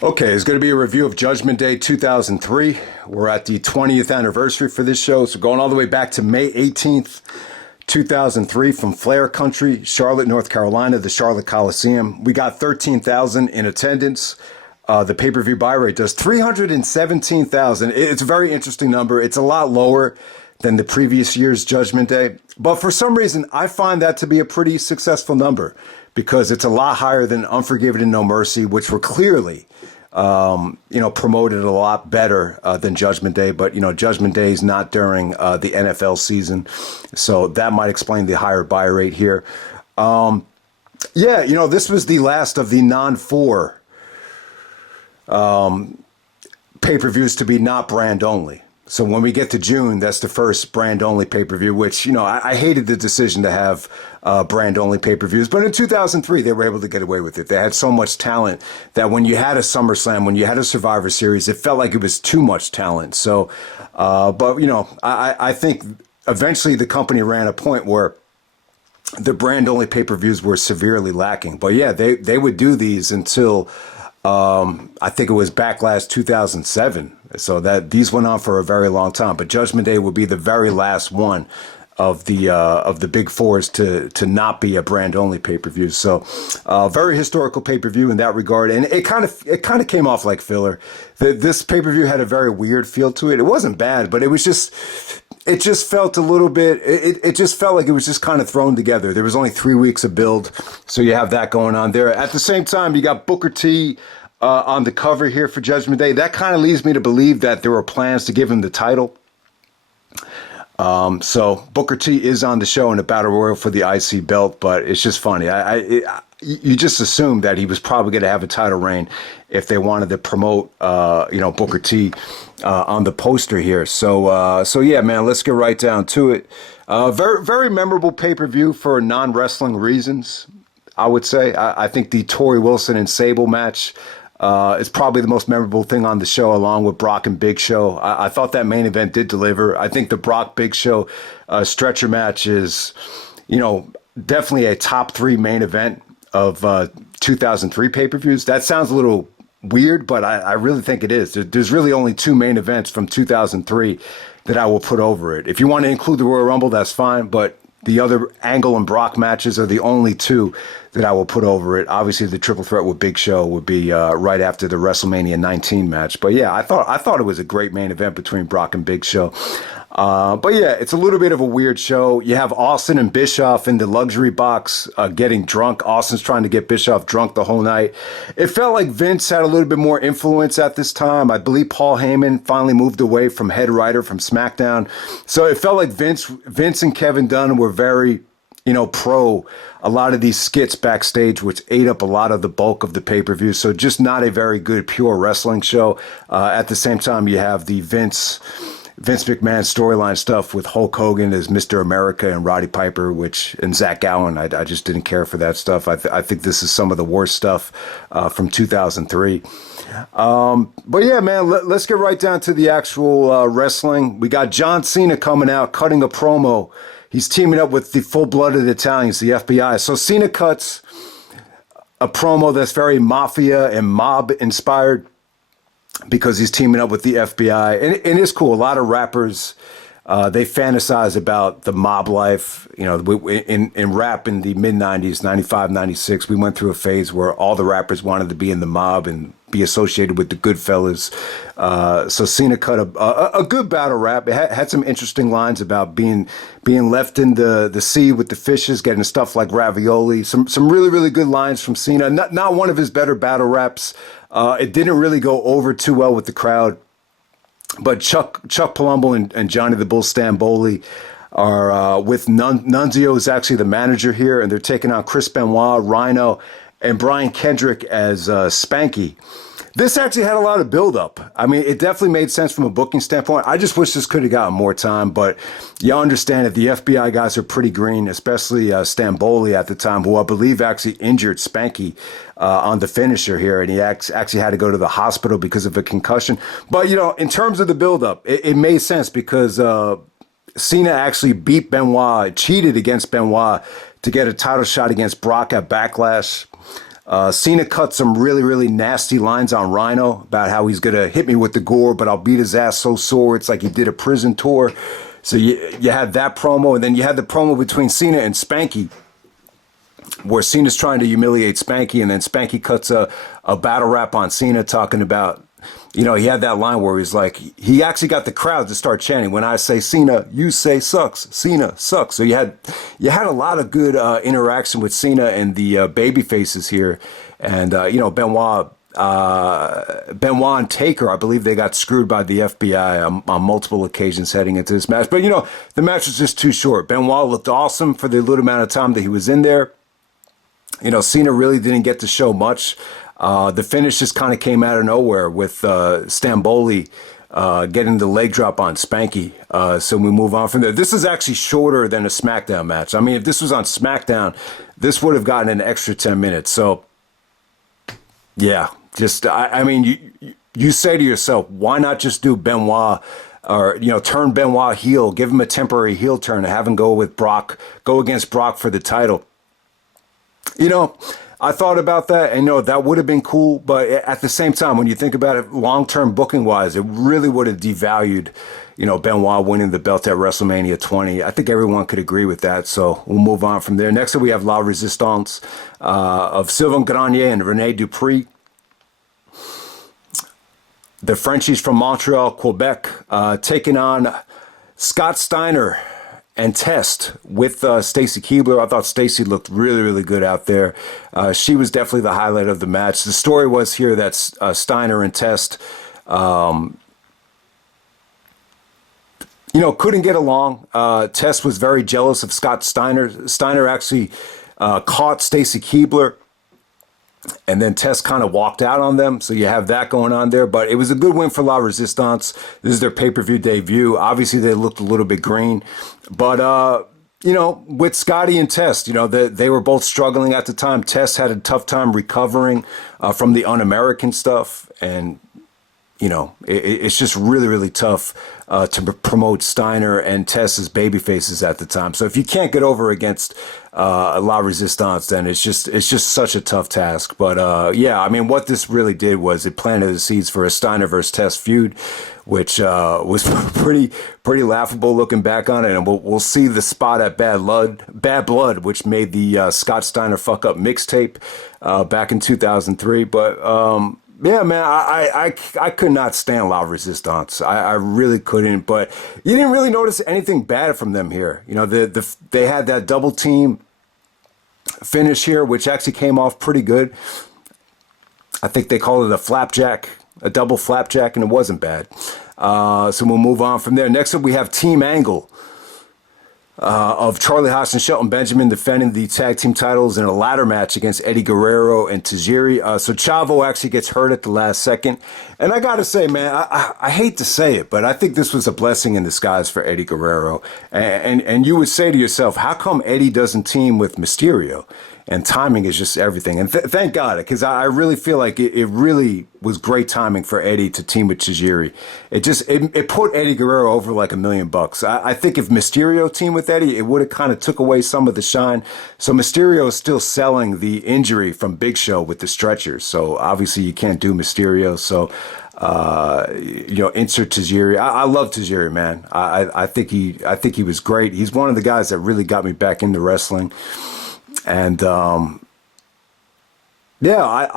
Okay, it's going to be a review of Judgment Day 2003. We're at the 20th anniversary for this show, so going all the way back to May 18th, 2003 from Flair Country, Charlotte, North Carolina, the Charlotte Coliseum. We got 13,000 in attendance. The pay-per-view buy rate does 317,000. It's a very interesting number. It's a lot lower than the previous year's Judgment Day. But for some reason, I find that to be a pretty successful number because it's a lot higher than Unforgiven and No Mercy, which were clearly, promoted a lot better than Judgment Day. But, Judgment Day is not during the NFL season. So that might explain the higher buy rate here. This was the last of the non-4 pay-per-views to be not brand only. So when we get to June, that's the first brand only pay-per-view, which, I hated the decision to have brand only pay-per-views. But in 2003, they were able to get away with it. They had so much talent that when you had a SummerSlam, when you had a Survivor Series, it felt like it was too much talent. So, I think eventually the company ran a point where the brand only pay-per-views were severely lacking. But yeah, they would do these until I think it was Backlash 2007. So that these went on for a very long time. But Judgment Day would be the very last one of the big fours to not be a brand only pay-per-view. So very historical pay-per-view in that regard. And it kind of came off like filler. This pay-per-view had a very weird feel to it. It wasn't bad, but it just felt a little bit, it just felt like it was just kind of thrown together. There was only 3 weeks of build, so you have that going on there. At the same time, you got Booker T on the cover here for Judgment Day. That kind of leads me to believe that there were plans to give him the title. So Booker T is on the show in a battle royal for the IC belt, but it's just funny. You just assume that he was probably going to have a title reign if they wanted to promote, Booker T on the poster here. So yeah, man, let's get right down to it. Very, very memorable pay-per-view for non-wrestling reasons, I would say. I think the Torrie Wilson and Sable match is probably the most memorable thing on the show, along with Brock and Big Show. I thought that main event did deliver. I think the Brock Big Show stretcher match is, definitely a top 3 main event of 2003 pay-per-views. That sounds a little weird, but I really think it is. There's really only 2 main events from 2003 that I will put over it. If you want to include the Royal Rumble, that's fine, but the other Angle and Brock matches are the only 2 that I will put over it. Obviously, the triple threat with Big Show would be right after the WrestleMania 19 match. But yeah, I thought it was a great main event between Brock and Big Show. But yeah, it's a little bit of a weird show. You have Austin and Bischoff in the luxury box getting drunk. Austin's trying to get Bischoff drunk the whole night. It felt like Vince had a little bit more influence at this time. I believe Paul Heyman finally moved away from head writer from SmackDown. So it felt like Vince and Kevin Dunn were very, pro a lot of these skits backstage, which ate up a lot of the bulk of the pay-per-view. So just not a very good pure wrestling show. At the same time, you have the Vince McMahon storyline stuff with Hulk Hogan as Mr. America and Roddy Piper, and Zach Gowen. I just didn't care for that stuff. I think this is some of the worst stuff from 2003. But yeah, man, let's get right down to the actual wrestling. We got John Cena coming out, cutting a promo. He's teaming up with the full-blooded Italians, the FBI. So Cena cuts a promo that's very mafia and mob inspired, because he's teaming up with the FBI. And it's cool. A lot of rappers, they fantasize about the mob life. In rap in the mid-90s, 95, 96, we went through a phase where all the rappers wanted to be in the mob and be associated with the Goodfellas. So Cena cut a good battle rap. It had some interesting lines about being left in the sea with the fishes, getting stuff like ravioli. Some really, really good lines from Cena. Not one of his better battle raps. It didn't really go over too well with the crowd. But Chuck Palumbo and Johnny the Bull Stamboli are with Nunzio is actually the manager here, and they're taking on Chris Benoit, Rhyno, and Brian Kendrick as Spanky. This actually had a lot of build-up. I mean, it definitely made sense from a booking standpoint. I just wish this could have gotten more time, but you understand that the FBI guys are pretty green, especially Stamboli at the time, who I believe actually injured Spanky on the finisher here, and he actually had to go to the hospital because of a concussion. But, in terms of the build-up, it made sense because Cena actually beat Benoit, cheated against Benoit to get a title shot against Brock at Backlash. Cena cut some really, really nasty lines on Rhyno about how he's going to hit me with the gore, but I'll beat his ass so sore. It's like he did a prison tour. So you had that promo, and then you had the promo between Cena and Spanky, where Cena's trying to humiliate Spanky, and then Spanky cuts a battle rap on Cena talking about, he had that line where he's like, he actually got the crowd to start chanting, when I say Cena, you say sucks. Cena sucks. So you had a lot of good interaction with Cena and the baby faces here. And, Benoit and Taker, I believe they got screwed by the FBI on multiple occasions heading into this match. But, the match was just too short. Benoit looked awesome for the little amount of time that he was in there. Cena really didn't get to show much. The finish just kind of came out of nowhere with Stamboli getting the leg drop on Spanky. So we move on from there. This is actually shorter than a SmackDown match. I mean, if this was on SmackDown, this would have gotten an extra 10 minutes. So, yeah, just, I mean, you say to yourself, why not just do Benoit or, turn Benoit heel, give him a temporary heel turn and have him go against Brock for the title. I thought about that, and that would have been cool, but at the same time, when you think about it long-term booking-wise, it really would have devalued, Benoit winning the belt at WrestleMania 20. I think everyone could agree with that, so we'll move on from there. Next up, we have La Resistance of Sylvain Grenier and Rene Dupree. The Frenchies from Montreal, Quebec, taking on Scott Steiner and Test with Stacy Keibler. I thought Stacy looked really, really good out there. She was definitely the highlight of the match. The story was here that Steiner and Test, couldn't get along. Test was very jealous of Scott Steiner. Steiner actually caught Stacy Keibler, and then Test kind of walked out on them. So you have that going on there. But it was a good win for La Resistance. This is their pay-per-view debut. Obviously, they looked a little bit green. But, with Scotty and Test, they were both struggling at the time. Test had a tough time recovering from the un-American stuff. And, it's just really, really tough to promote Steiner and Test as baby faces at the time. So if you can't get over against La Resistance, then it's just such a tough task. But I mean, what this really did was it planted the seeds for a Steiner versus Test feud, which was pretty laughable looking back on it. And we'll see the spot at Bad Blood, which made the Scott Steiner fuck up mixtape back in 2003. But yeah, man, I could not stand La Resistance. I really couldn't. But you didn't really notice anything bad from them here. They had that double team finish here, which actually came off pretty good. I think they call it a double flapjack, and it wasn't bad. So we'll move on from there. Next up, we have Team Angle of Charlie Haas and Shelton Benjamin defending the tag team titles in a ladder match against Eddie Guerrero and Tajiri. So Chavo actually gets hurt at the last second. And I got to say, man, I hate to say it, but I think this was a blessing in disguise for Eddie Guerrero. And you would say to yourself, how come Eddie doesn't team with Mysterio? And timing is just everything. And thank God, because I really feel like it really was great timing for Eddie to team with Tajiri. It put Eddie Guerrero over like $1 million. I think if Mysterio teamed with Eddie, it would have kind of took away some of the shine. So Mysterio is still selling the injury from Big Show with the stretchers. So obviously you can't do Mysterio. So insert Tajiri. I love Tajiri, man. I think he was great. He's one of the guys that really got me back into wrestling. And, I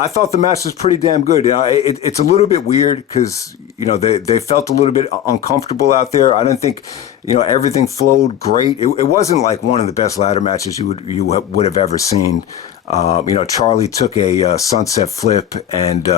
thought the match was pretty damn good. It's a little bit weird because, they felt a little bit uncomfortable out there. I didn't think, everything flowed great. It wasn't like one of the best ladder matches you would have ever seen. Charlie took a sunset flip and,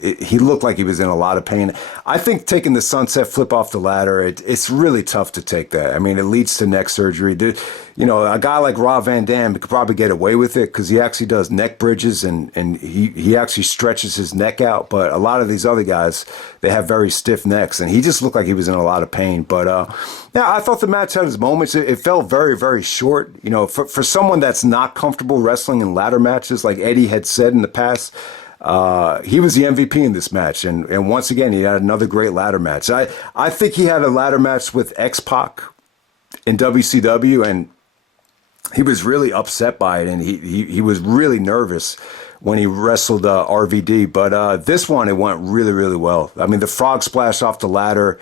he looked like he was in a lot of pain. I think taking the sunset flip off the ladder, it's really tough to take that. I mean, it leads to neck surgery. A guy like Rob Van Dam could probably get away with it because he actually does neck bridges and he actually stretches his neck out. But a lot of these other guys, they have very stiff necks, and he just looked like he was in a lot of pain. But I thought the match had its moments. It felt very, very short. For someone that's not comfortable wrestling in ladder matches, like Eddie had said in the past, he was the MVP in this match, and once again, he had another great ladder match. I think he had a ladder match with X-Pac in WCW, and he was really upset by it, and he was really nervous when he wrestled RVD. But this one, it went really, really well. I mean, the frog splash off the ladder,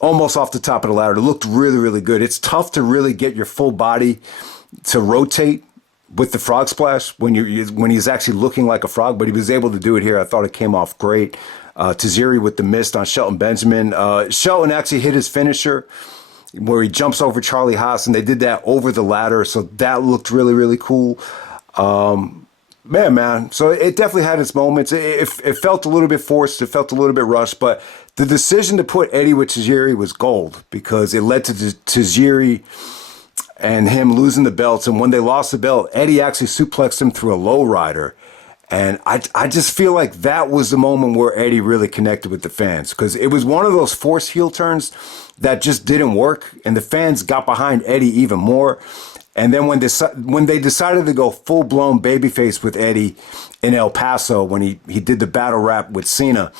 almost off the top of the ladder, it looked really, really good. It's tough to really get your full body to rotate with the frog splash when he's actually looking like a frog, but he was able to do it here. I thought it came off great. Tajiri with the mist on Shelton Benjamin. Shelton actually hit his finisher where he jumps over Charlie Haas, and they did that over the ladder, so that looked really, really cool. Man. So it definitely had its moments. It felt a little bit forced. It felt a little bit rushed, but the decision to put Eddie with Tajiri was gold because it led to Tajiri and him losing the belts. And when they lost the belt, Eddie actually suplexed him through a lowrider. And I just feel like that was the moment where Eddie really connected with the fans because it was one of those forced heel turns that just didn't work. And the fans got behind Eddie even more. And then when they decided to go full-blown babyface with Eddie in El Paso when he did the battle rap with Cena,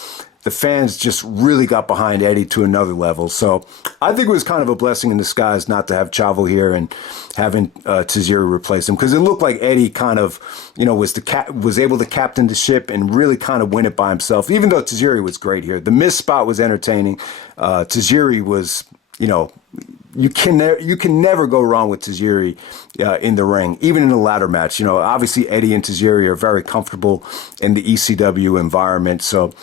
the fans just really got behind Eddie to another level. So I think it was kind of a blessing in disguise not to have Chavo here and having Tajiri replace him because it looked like Eddie kind of, was able to captain the ship and really kind of win it by himself, even though Tajiri was great here. The missed spot was entertaining. Tajiri was, you can never go wrong with Tajiri in the ring, even in a ladder match. Obviously Eddie and Tajiri are very comfortable in the ECW environment. So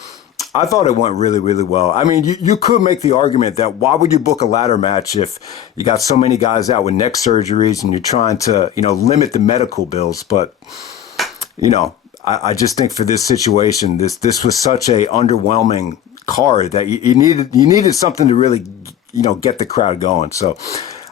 I thought it went really, really well. I mean, you could make the argument that why would you book a ladder match if you got so many guys out with neck surgeries and you're trying to, limit the medical bills. But, I just think for this situation, this was such a underwhelming card that you needed something to really get the crowd going. So,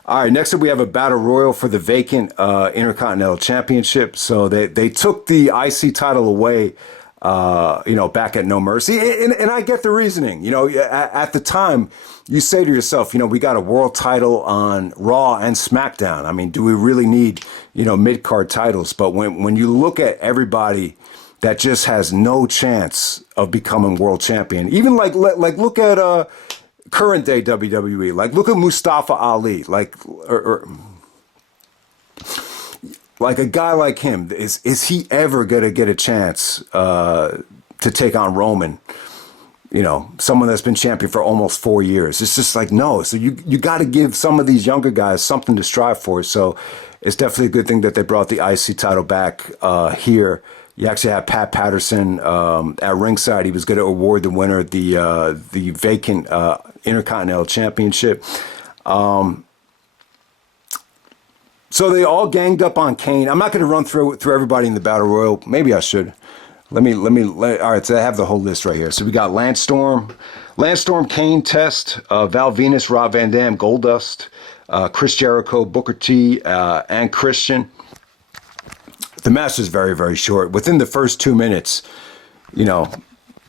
all right, next up we have a battle royal for the vacant Intercontinental Championship. So they took the IC title away, back at No Mercy. And I get the reasoning. At the time, you say to yourself, we got a world title on Raw and SmackDown. I mean, do we really need, mid-card titles? But when you look at everybody that just has no chance of becoming world champion, even like look at current day WWE, like look at Mustafa Ali, like a guy like him, is he ever gonna get a chance to take on Roman? Someone that's been champion for almost 4 years. It's just like, no. So you got to give some of these younger guys something to strive for. So it's definitely a good thing that they brought the IC title back here. You actually have Pat Patterson at ringside. He was going to award the winner the vacant Intercontinental Championship. So they all ganged up on Kane. I'm not going to run through everybody in the Battle Royal. Maybe I should. All right, so I have the whole list right here. So we got Lance Storm, Kane, Test, Val Venus, Rob Van Dam, Goldust, Chris Jericho, Booker T, and Christian. The match was very, very short. Within the first 2 minutes,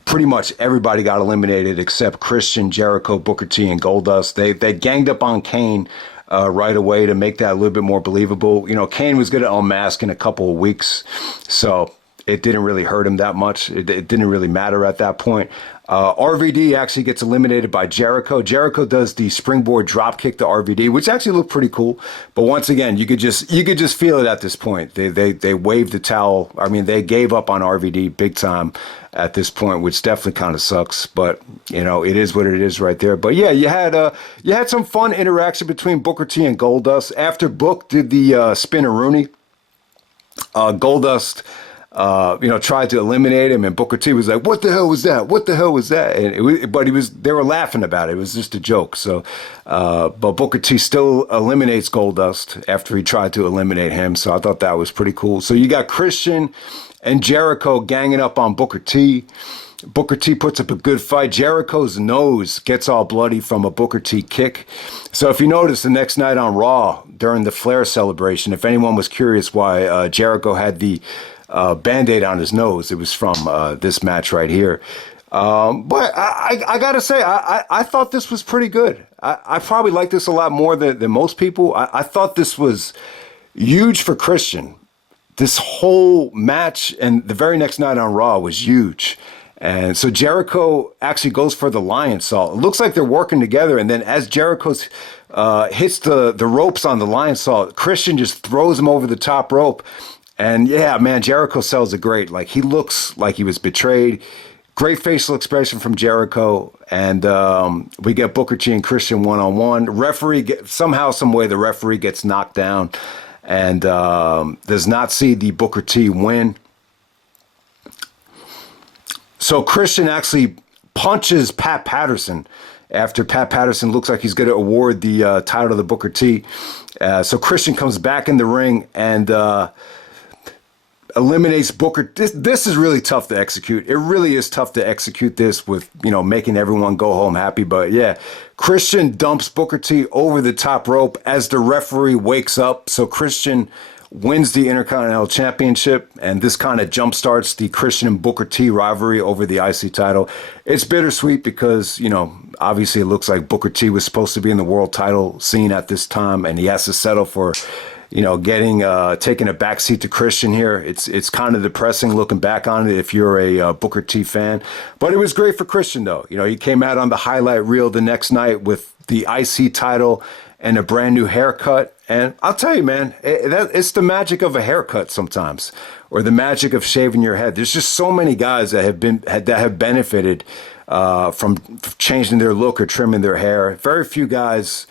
pretty much everybody got eliminated except Christian, Jericho, Booker T, and Goldust. They ganged up on Kane right away to make that a little bit more believable. Kane was going to unmask in a couple of weeks, so it didn't really hurt him that much. It didn't really matter at that point. RVD actually gets eliminated by Jericho. Jericho does the springboard drop kick to RVD, which actually looked pretty cool. But once again, you could just feel it at this point. They waved the towel. I mean, they gave up on RVD big time at this point, which definitely kind of sucks. But it is what it is right there. But yeah, you had some fun interaction between Booker T and Goldust. After Book did the spin-a-rooney, Goldust tried to eliminate him, and Booker T was like, "What the hell was that? What the hell was that?" And they were laughing about it. It was just a joke. So, but Booker T still eliminates Goldust after he tried to eliminate him. So I thought that was pretty cool. So you got Christian and Jericho ganging up on Booker T. Booker T puts up a good fight. Jericho's nose gets all bloody from a Booker T kick. So if you notice, the next night on Raw during the Flair celebration, if anyone was curious why Jericho had the Band-Aid on his nose, it was from this match right here. But I gotta say, I thought this was pretty good. I probably like this a lot more than most people. I thought this was huge for Christian. This whole match and the very next night on Raw was huge. And so Jericho actually goes for the lion salt. It looks like they're working together. And then as Jericho's hits the ropes on the lion salt, Christian just throws him over the top rope. And yeah, man, Jericho sells it great. Like, he looks like he was betrayed. Great facial expression from Jericho. And we get Booker T and Christian one-on-one. Somehow, some way, the referee gets knocked down and does not see the Booker T win. So Christian actually punches Pat Patterson after Pat Patterson looks like he's going to award the title to Booker T. So Christian comes back in the ring and eliminates Booker. This is really tough to execute. It really is tough to execute this with, making everyone go home happy. But yeah, Christian dumps Booker T over the top rope as the referee wakes up. So Christian wins the Intercontinental Championship, and this kind of jumpstarts the Christian and Booker T rivalry over the IC title. It's bittersweet because, obviously it looks like Booker T was supposed to be in the world title scene at this time, and he has to settle for, taking a backseat to Christian here. It's kind of depressing looking back on it if you're a Booker T fan. But it was great for Christian, though. He came out on the highlight reel the next night with the IC title and a brand new haircut. And I'll tell you, man, it's the magic of a haircut sometimes, or the magic of shaving your head. There's just so many guys that have benefited from changing their look or trimming their hair. Very few guys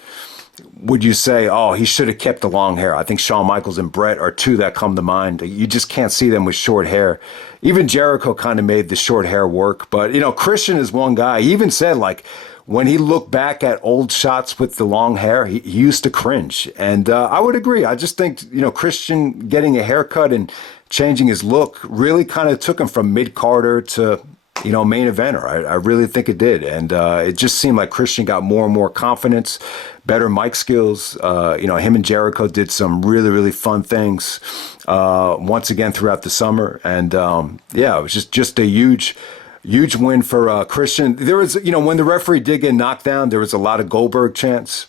would you say, oh, he should have kept the long hair. I think Shawn Michaels and Brett are two that come to mind. You just can't see them with short hair. Even Jericho kind of made the short hair work. But, Christian is one guy. He even said, like, when he looked back at old shots with the long hair, he used to cringe. And I would agree. I just think, Christian getting a haircut and changing his look really kind of took him from mid-carder to, main eventer. I really think it did. And it just seemed like Christian got more and more confidence, better mic skills. Him and Jericho did some really, really fun things once again throughout the summer. And it was just a huge win for Christian. There was, when the referee did get knocked down, there was a lot of Goldberg chants.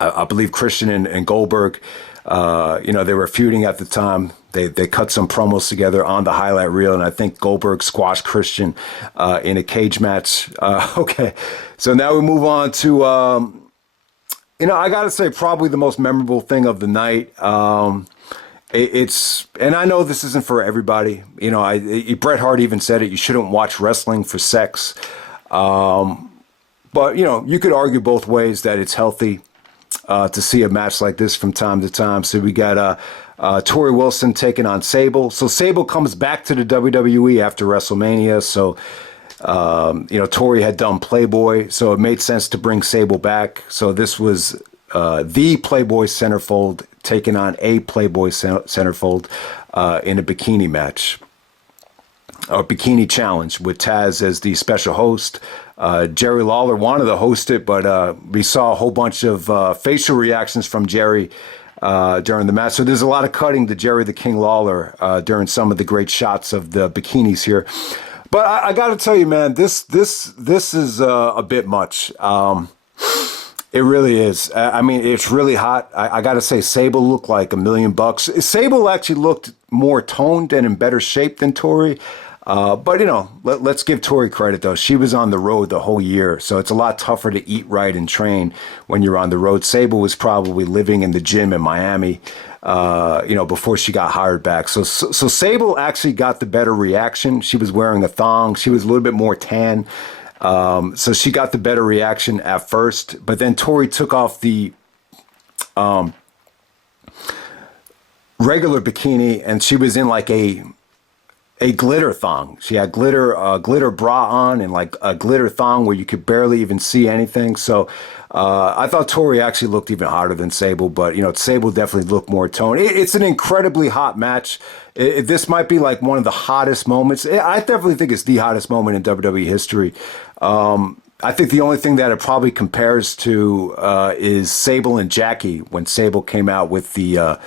I believe Christian and Goldberg, they were feuding at the time. They cut some promos together on the highlight reel, and I think Goldberg squashed Christian in a cage match. Okay, so now we move on to, I got to say, probably the most memorable thing of the night. And I know this isn't for everybody. Bret Hart even said it. You shouldn't watch wrestling for sex. But, you could argue both ways that it's healthy to see a match like this from time to time. So we got Torrie Wilson taking on Sable. So Sable comes back to the WWE after WrestleMania. So, Torrie had done Playboy. So it made sense to bring Sable back. So this was the Playboy centerfold taking on a Playboy centerfold in a bikini match, or bikini challenge, with Taz as the special host. Jerry Lawler wanted to host it, but we saw a whole bunch of facial reactions from Jerry during the match. So there's a lot of cutting to Jerry the King Lawler during some of the great shots of the bikinis here. But I got to tell you, man, this is a bit much. It really is. I mean, it's really hot. I got to say, Sable looked like $1 million. Sable actually looked more toned and in better shape than Torrie. But, let's give Torrie credit, though. She was on the road the whole year, so it's a lot tougher to eat right and train when you're on the road. Sable was probably living in the gym in Miami, before she got hired back. So Sable actually got the better reaction. She was wearing a thong. She was a little bit more tan. So she got the better reaction at first, but then Torrie took off the regular bikini, and she was in like a glitter thong. She had glitter bra on and like a glitter thong where you could barely even see anything. So I thought Torrie actually looked even hotter than Sable, but Sable definitely looked more toned. It's an incredibly hot match. This might be like one of the hottest moments. I definitely think it's the hottest moment in WWE history. I think the only thing that it probably compares to is Sable and Jackie when Sable came out with the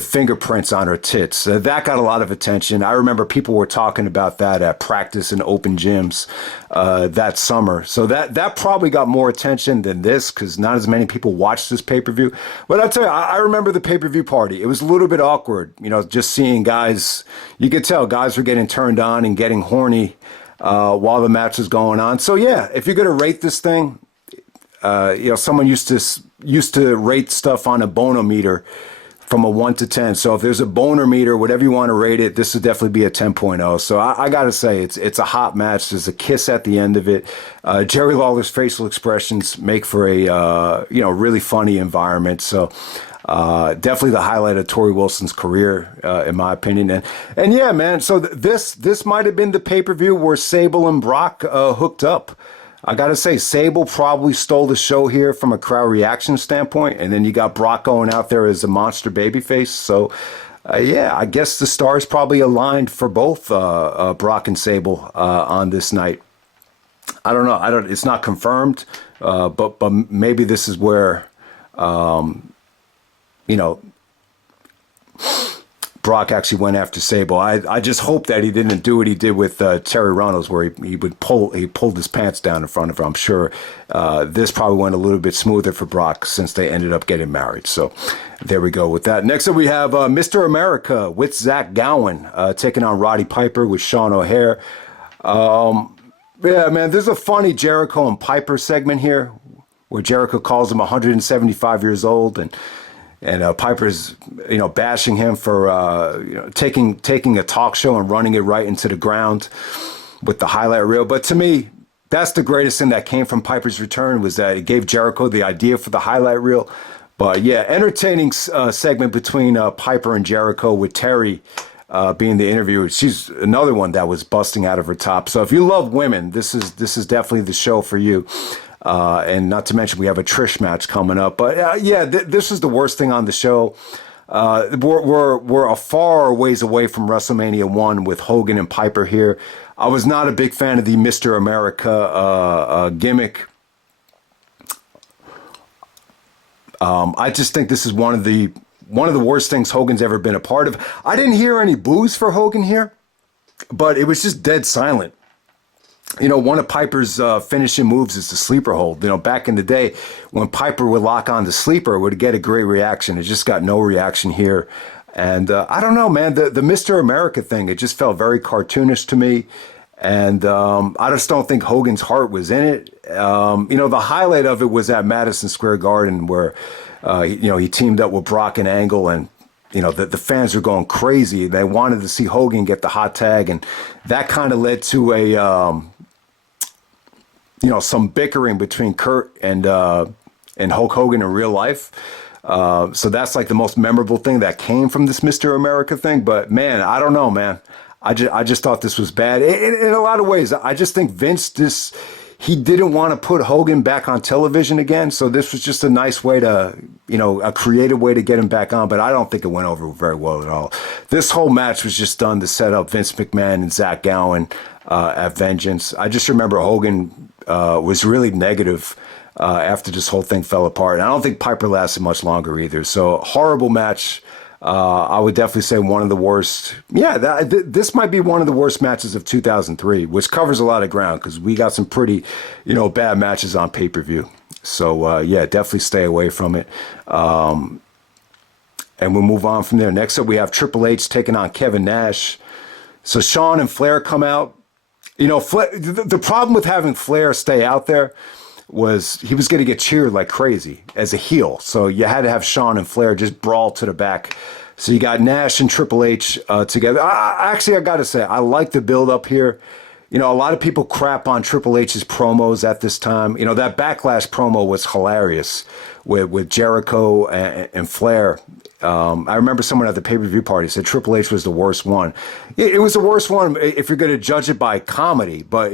fingerprints on her tits. That got a lot of attention. I remember people were talking about that at practice and open gyms that summer. So that probably got more attention than this because not as many people watched this pay-per-view. But I'll tell you, I remember the pay-per-view party. It was a little bit awkward, just seeing guys. You could tell guys were getting turned on and getting horny while the match is going on. So yeah, if you're gonna rate this thing, someone used to rate stuff on a bonometer from a 1 to 10. So if there's a boner meter, whatever you want to rate it, this would definitely be a 10.0. So I got to say, it's a hot match. There's a kiss at the end of it. Jerry Lawler's facial expressions make for a really funny environment. So definitely the highlight of Torrie Wilson's career, in my opinion. And yeah, man. So this might have been the pay-per-view where Sable and Brock hooked up. I got to say, Sable probably stole the show here from a crowd reaction standpoint. And then you got Brock going out there as a monster babyface. So, I guess the stars probably aligned for both Brock and Sable on this night. I don't know. It's not confirmed, but maybe this is where, Brock actually went after Sable. I just hope that he didn't do what he did with Terry Runnels, where he pulled his pants down in front of her. I'm sure this probably went a little bit smoother for Brock since they ended up getting married. So there we go with that. Next up we have Mr. America with Zach Gowen taking on Roddy Piper with Sean O'Hare. Yeah, man, there's a funny Jericho and Piper segment here where Jericho calls him 175 years old and Piper's, bashing him for, taking a talk show and running it right into the ground with the highlight reel. But to me, that's the greatest thing that came from Piper's return was that it gave Jericho the idea for the highlight reel. But yeah, entertaining segment between Piper and Jericho with Terry being the interviewer. She's another one that was busting out of her top. So if you love women, this is definitely the show for you. And not to mention we have a Trish match coming up. But this is the worst thing on the show. We're a far ways away from WrestleMania 1 with Hogan and Piper here. I was not a big fan of the Mr. America gimmick. I just think this is one of the worst things Hogan's ever been a part of. I didn't hear any boos for Hogan here, but it was just dead silent. One of Piper's finishing moves is the sleeper hold. Back in the day when Piper would lock on the sleeper, it would get a great reaction. It just got no reaction here. And I don't know, man, the Mr. America thing, it just felt very cartoonish to me. And I just don't think Hogan's heart was in it. The highlight of it was at Madison Square Garden where, he teamed up with Brock and Angle and the fans were going crazy. They wanted to see Hogan get the hot tag. And that kind of led to a, some bickering between Kurt and Hulk Hogan in real life. So that's like the most memorable thing that came from this Mr. America thing. But man, I don't know, man. I just thought this was bad in a lot of ways. I just think Vince, he didn't want to put Hogan back on television again. So this was just a nice way to, a creative way to get him back on. But I don't think it went over very well at all. This whole match was just done to set up Vince McMahon and Zach Gowen at Vengeance. I just remember Hogan was really negative after this whole thing fell apart. And I don't think Piper lasted much longer either. So horrible match. I would definitely say one of the worst. Yeah, this might be one of the worst matches of 2003, which covers a lot of ground because we got some pretty, bad matches on pay-per-view. So, definitely stay away from it. And we'll move on from there. Next up, we have Triple H taking on Kevin Nash. So Shawn and Flair come out. The problem with having Flair stay out there was he was going to get cheered like crazy as a heel. So you had to have Shawn and Flair just brawl to the back. So you got Nash and Triple H together. I got to say, I like the build up here. A lot of people crap on Triple H's promos at this time. That Backlash promo was hilarious with Jericho and Flair. I remember someone at the pay-per-view party said Triple H was the worst one. It was the worst one if you're going to judge it by comedy. But,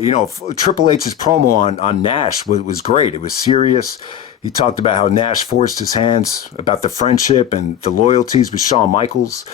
Triple H's promo on Nash was great. It was serious. He talked about how Nash forced his hands, about the friendship and the loyalties with Shawn Michaels.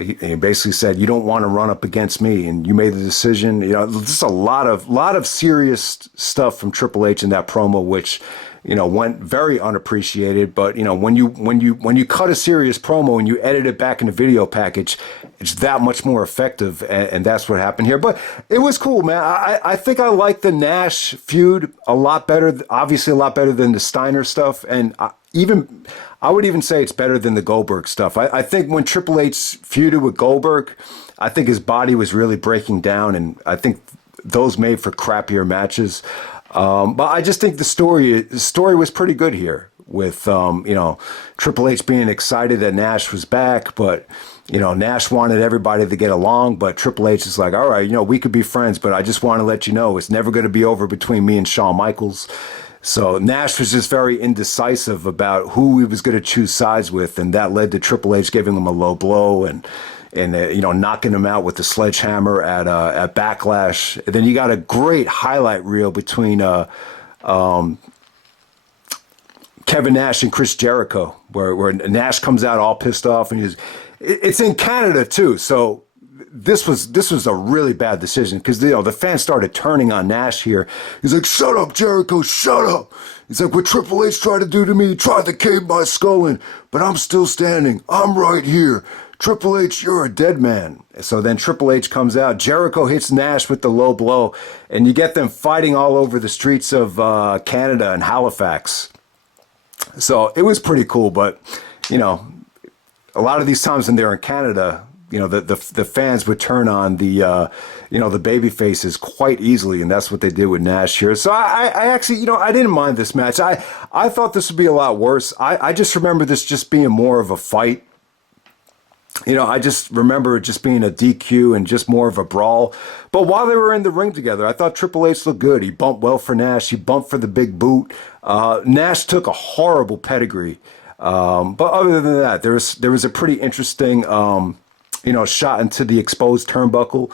He basically said, you don't want to run up against me, and you made the decision. Just a lot of serious stuff from Triple H in that promo, which went very unappreciated. But when you cut a serious promo and you edit it back in the video package, it's that much more effective, and that's what happened here. But it was cool, man. I think I like the Nash feud a lot better, obviously a lot better than the Steiner stuff, and I would even say it's better than the Goldberg stuff. I think when Triple H feuded with Goldberg, I think his body was really breaking down, and I think those made for crappier matches. But I just think the story was pretty good here with, Triple H being excited that Nash was back, but, Nash wanted everybody to get along, but Triple H is like, all right, we could be friends, but I just want to let you know it's never going to be over between me and Shawn Michaels. So Nash was just very indecisive about who he was going to choose sides with, and that led to Triple H giving him a low blow and knocking him out with the sledgehammer at Backlash. And then you got a great highlight reel between Kevin Nash and Chris Jericho, where Nash comes out all pissed off, and it's in Canada too, so. This was a really bad decision because the fans started turning on Nash here. He's like, "Shut up, Jericho! Shut up!" He's like, "What Triple H tried to do to me, he tried to cave my skull in, but I'm still standing. I'm right here. Triple H, you're a dead man." So then Triple H comes out. Jericho hits Nash with the low blow, and you get them fighting all over the streets of Canada and Halifax. So it was pretty cool, but a lot of these times when they're in Canada, the fans would turn on the baby faces quite easily, and that's what they did with Nash here. So I actually, I didn't mind this match. I thought this would be a lot worse. I just remember this just being more of a fight. I just remember it just being a DQ and just more of a brawl. But while they were in the ring together, I thought Triple H looked good. He bumped well for Nash. He bumped for the big boot. Nash took a horrible pedigree. But other than that, there was a pretty interesting shot into the exposed turnbuckle.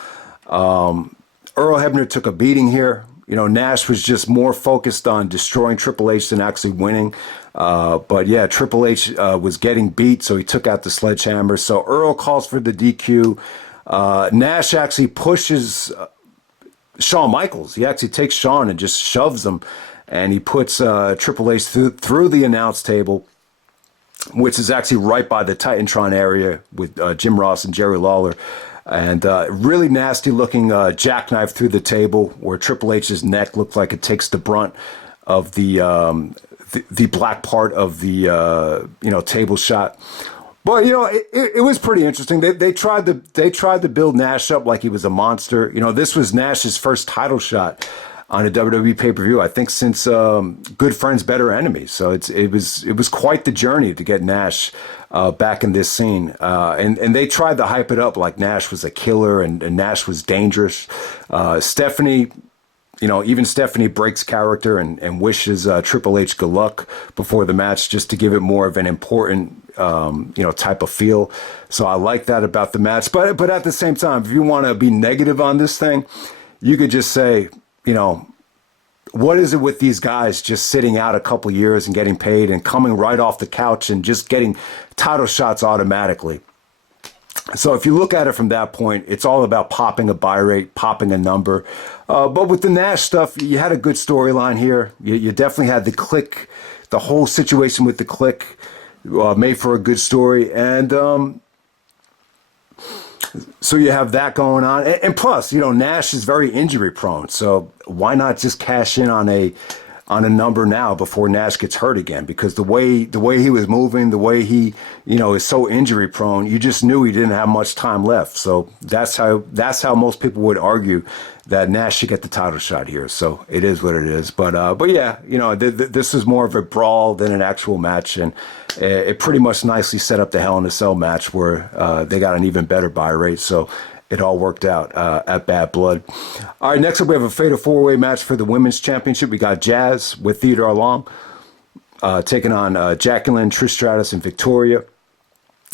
Earl Hebner took a beating here. Nash was just more focused on destroying Triple H than actually winning. But yeah, Triple H was getting beat, so he took out the sledgehammer. So Earl calls for the DQ. Nash actually pushes Shawn Michaels. He actually takes Shawn and just shoves him, and he puts Triple H through the announce table, which is actually right by the Titantron area with Jim Ross and Jerry Lawler. And really nasty looking jackknife through the table where Triple H's neck looked like it takes the brunt of the black part of the table shot. But it was pretty interesting. They tried to build Nash up like he was a monster. This was Nash's first title shot on a WWE pay-per-view, I think, since Good Friends, Better Enemies. So it was quite the journey to get Nash back in this scene. And they tried to hype it up like Nash was a killer and Nash was dangerous. Stephanie, even Stephanie breaks character and wishes Triple H good luck before the match just to give it more of an important, type of feel. So I like that about the match. But at the same time, if you want to be negative on this thing, you could just say, what is it with these guys just sitting out a couple years and getting paid and coming right off the couch and just getting title shots automatically? So if you look at it from that point, it's all about popping a buy rate, popping a number. But with the Nash stuff, you had a good storyline here. You definitely had the Click, the whole situation with the Click made for a good story. And so you have that going on. And plus, Nash is very injury prone. So why not just cash in on a number now before Nash gets hurt again? Because the way he was moving, the way he, is so injury prone, you just knew he didn't have much time left. So that's how most people would argue that Nash should get the title shot here. So it is what it is. But yeah, this is more of a brawl than an actual match, and it pretty much nicely set up the Hell in a Cell match where they got an even better buy rate. So it all worked out at Bad Blood. All right, next up we have a Fatal 4-Way match for the Women's Championship. We got Jazz with Theodore Long taking on Jacqueline, Trish Stratus, and Victoria.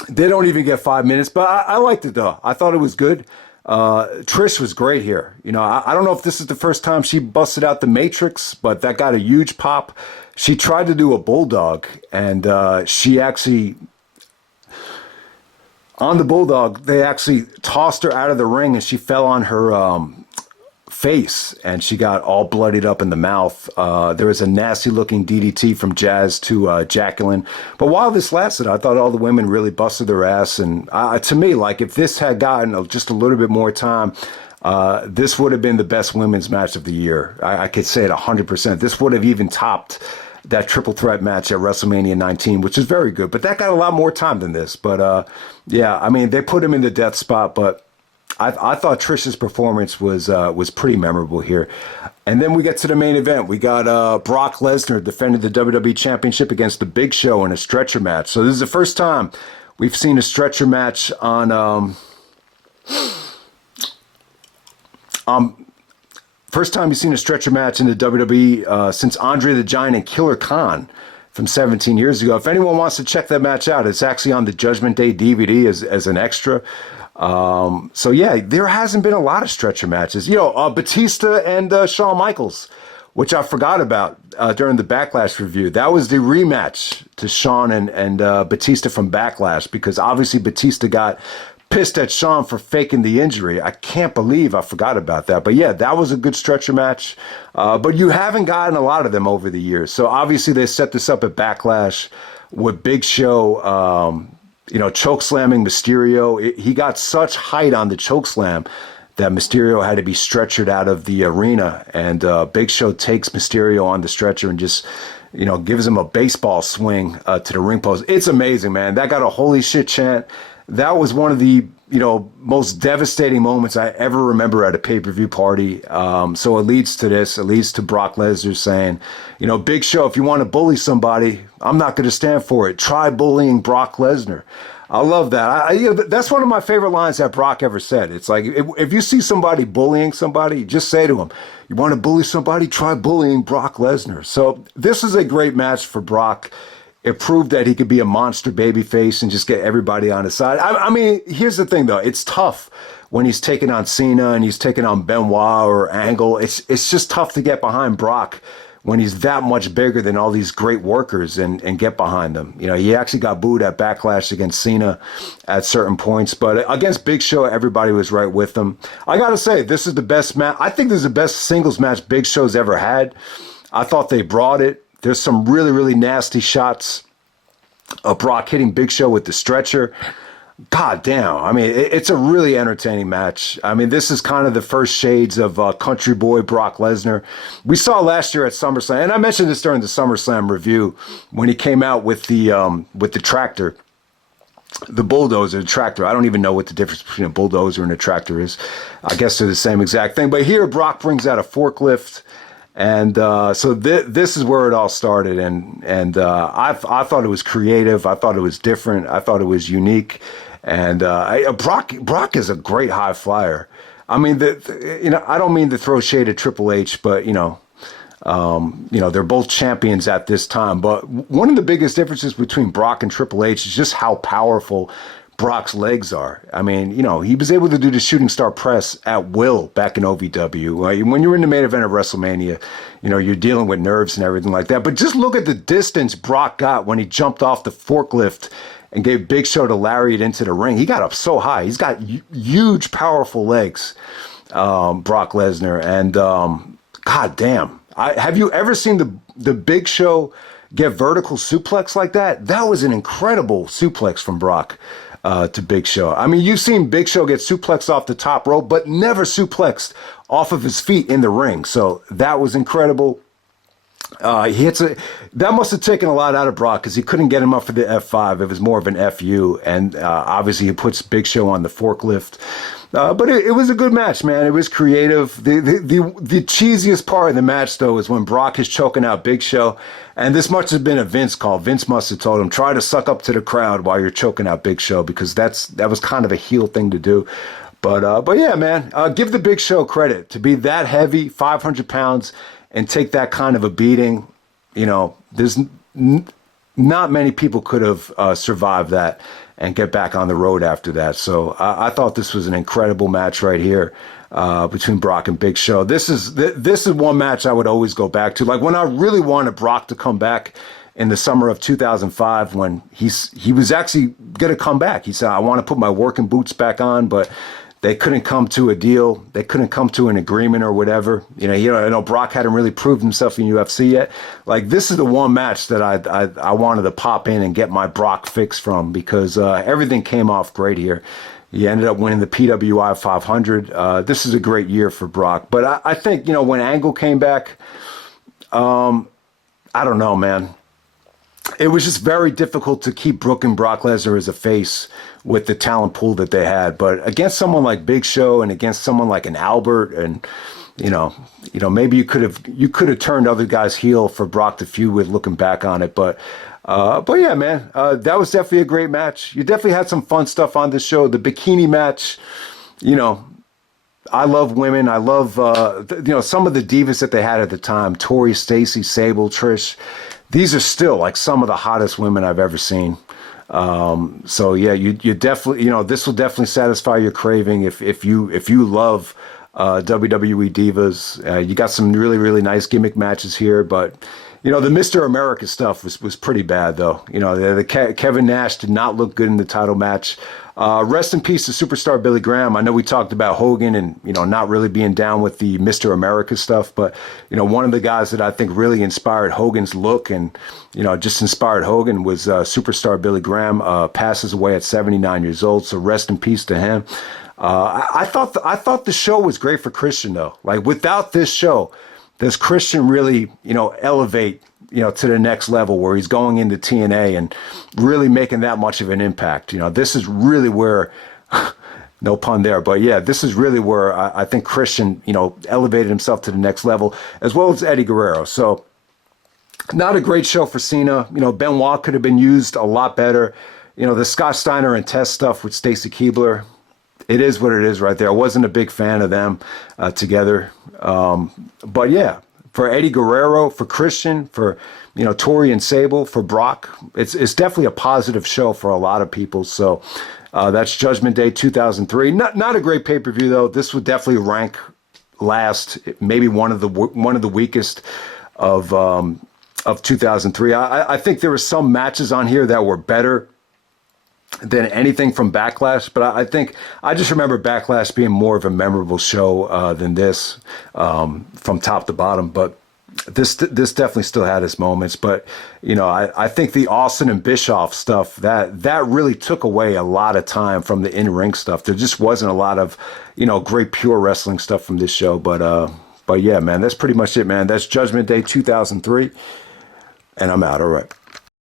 They don't even get 5 minutes, but I liked it though. I thought it was good. Trish was great here. I don't know if this is the first time she busted out the Matrix, but that got a huge pop. She tried to do a bulldog, and she actually, on the bulldog, they actually tossed her out of the ring, and she fell on her face, and she got all bloodied up in the mouth. There was a nasty looking DDT from Jazz to Jacqueline. But while this lasted, I thought all the women really busted their ass. And to me, like, if this had gotten just a little bit more time, this would have been the best women's match of the year. I could say it 100%. This would have even topped that triple threat match at WrestleMania 19, which is very good. But that got a lot more time than this. But yeah, I mean, they put him in the death spot, but I thought Trish's performance was pretty memorable here. And then we get to the main event. We got Brock Lesnar defending the WWE Championship against the Big Show in a stretcher match. So this is the first time we've seen a stretcher match on first time you've seen a stretcher match in the WWE since Andre the Giant and Killer Khan from 17 years ago. If anyone wants to check that match out, it's actually on the Judgment Day DVD as an extra. So yeah, there hasn't been a lot of stretcher matches. Batista and Shawn Michaels, which I forgot about during the Backlash review. That was the rematch to Shawn and Batista from Backlash, because obviously Batista got pissed at Shawn for faking the injury. I can't believe I forgot about that. But yeah, that was a good stretcher match. But you haven't gotten a lot of them over the years. So obviously they set this up at Backlash with Big Show, choke slamming Mysterio. He got such height on the choke slam that Mysterio had to be stretchered out of the arena. And Big Show takes Mysterio on the stretcher and just, gives him a baseball swing to the ring post. It's amazing, man. That got a holy shit chant. That was one of the, most devastating moments I ever remember at a pay-per-view party. So it leads to this. It leads to Brock Lesnar saying, Big Show, if you want to bully somebody, I'm not going to stand for it. Try bullying Brock Lesnar. I love that. That's one of my favorite lines that Brock ever said. It's like, if you see somebody bullying somebody, just say to them, you want to bully somebody? Try bullying Brock Lesnar. So this is a great match for Brock. It proved that he could be a monster babyface and just get everybody on his side. I mean, here's the thing, though. It's tough when he's taking on Cena and he's taking on Benoit or Angle. It's just tough to get behind Brock when he's that much bigger than all these great workers and get behind them. He actually got booed at Backlash against Cena at certain points. But against Big Show, everybody was right with him. I got to say, this is the best match. I think this is the best singles match Big Show's ever had. I thought they brought it. There's some really, really nasty shots of Brock hitting Big Show with the stretcher. God damn. I mean, it's a really entertaining match. I mean, this is kind of the first shades of country boy Brock Lesnar. We saw last year at SummerSlam, and I mentioned this during the SummerSlam review, when he came out with the tractor, the bulldozer, the tractor. I don't even know what the difference between a bulldozer and a tractor is. I guess they're the same exact thing. But here, Brock brings out a forklift. And so this is where it all started, and I thought it was creative. I thought it was different. I thought it was unique. And Brock is a great high flyer. I mean, I don't mean to throw shade at Triple H, but they're both champions at this time. But one of the biggest differences between Brock and Triple H is just how powerful Brock's legs are. I mean, he was able to do the shooting star press at will back in OVW. When you're in the main event of WrestleMania, you're dealing with nerves and everything like that. But just look at the distance Brock got when he jumped off the forklift and gave Big Show to lariat into the ring. He got up so high. He's got huge, powerful legs, Brock Lesnar. And God damn, have you ever seen the Big Show get vertical suplex like that? That was an incredible suplex from Brock to Big Show. I mean, you've seen Big Show get suplexed off the top rope, but never suplexed off of his feet in the ring. So that was incredible. He hits it. That must have taken a lot out of Brock because he couldn't get him up for the F5. It was more of an FU. And obviously he puts Big Show on the forklift. But it was a good match, man. It was creative. The cheesiest part of the match, though, is when Brock is choking out Big Show. And this must have been a Vince call. Vince must have told him, try to suck up to the crowd while you're choking out Big Show, because that was kind of a heel thing to do. But yeah, man, give the Big Show credit to be that heavy, 500 pounds, and take that kind of a beating. There's not many people could have survived that and get back on the road after that. So I thought this was an incredible match right here between Brock and Big Show. This is one match I would always go back to. Like when I really wanted Brock to come back in the summer of 2005, when he was actually going to come back. He said, I want to put my working boots back on, but they couldn't come to a deal. They couldn't come to an agreement or whatever. I know Brock hadn't really proved himself in UFC yet. Like, this is the one match that I wanted to pop in and get my Brock fix from, because everything came off great here. He ended up winning the PWI 500. This is a great year for Brock. But I think, when Angle came back, I don't know, man. it was just very difficult to keep Brooke and Brock Lesnar as a face with the talent pool that they had. But against someone like Big Show and against someone like an Albert, and maybe you could have turned other guys heel for Brock to feud with, looking back on it. But yeah, man, that was definitely a great match. You definitely had some fun stuff on this show. The bikini match, I love women. I love, some of the divas that they had at the time: Torrie, Stacy, Sable, Trish. These are still like some of the hottest women I've ever seen. So yeah, you definitely, this will definitely satisfy your craving if you love WWE divas. You got some really, really nice gimmick matches here, but the Mr. America stuff was pretty bad though. Kevin Nash did not look good in the title match. Rest in peace to superstar Billy Graham. I know we talked about Hogan and, not really being down with the Mr. America stuff, but, one of the guys that I think really inspired Hogan's look and, just inspired Hogan was superstar Billy Graham. Passes away at 79 years old, so rest in peace to him. I thought the show was great for Christian though. Like, without this show, does Christian really, elevate, to the next level where he's going into TNA and really making that much of an impact? This is really where, no pun there, but yeah, this is really where I think Christian, elevated himself to the next level, as well as Eddie Guerrero. So not a great show for Cena. Benoit could have been used a lot better. The Scott Steiner and Test stuff with Stacy Keibler, it is what it is right there. I wasn't a big fan of them together. But yeah, for Eddie Guerrero, for Christian, for, Torrie and Sable, for Brock, it's definitely a positive show for a lot of people. So that's Judgment Day 2003. Not a great pay-per-view though. This would definitely rank last, maybe one of the weakest of 2003. I think there were some matches on here that were better than anything from Backlash, but I just remember Backlash being more of a memorable show than this, from top to bottom. But this definitely still had its moments. But I think the Austin and Bischoff stuff that really took away a lot of time from the in-ring stuff. There just wasn't a lot of great pure wrestling stuff from this show. But yeah, man, that's pretty much it, man. That's Judgment Day 2003, and I'm out. All right.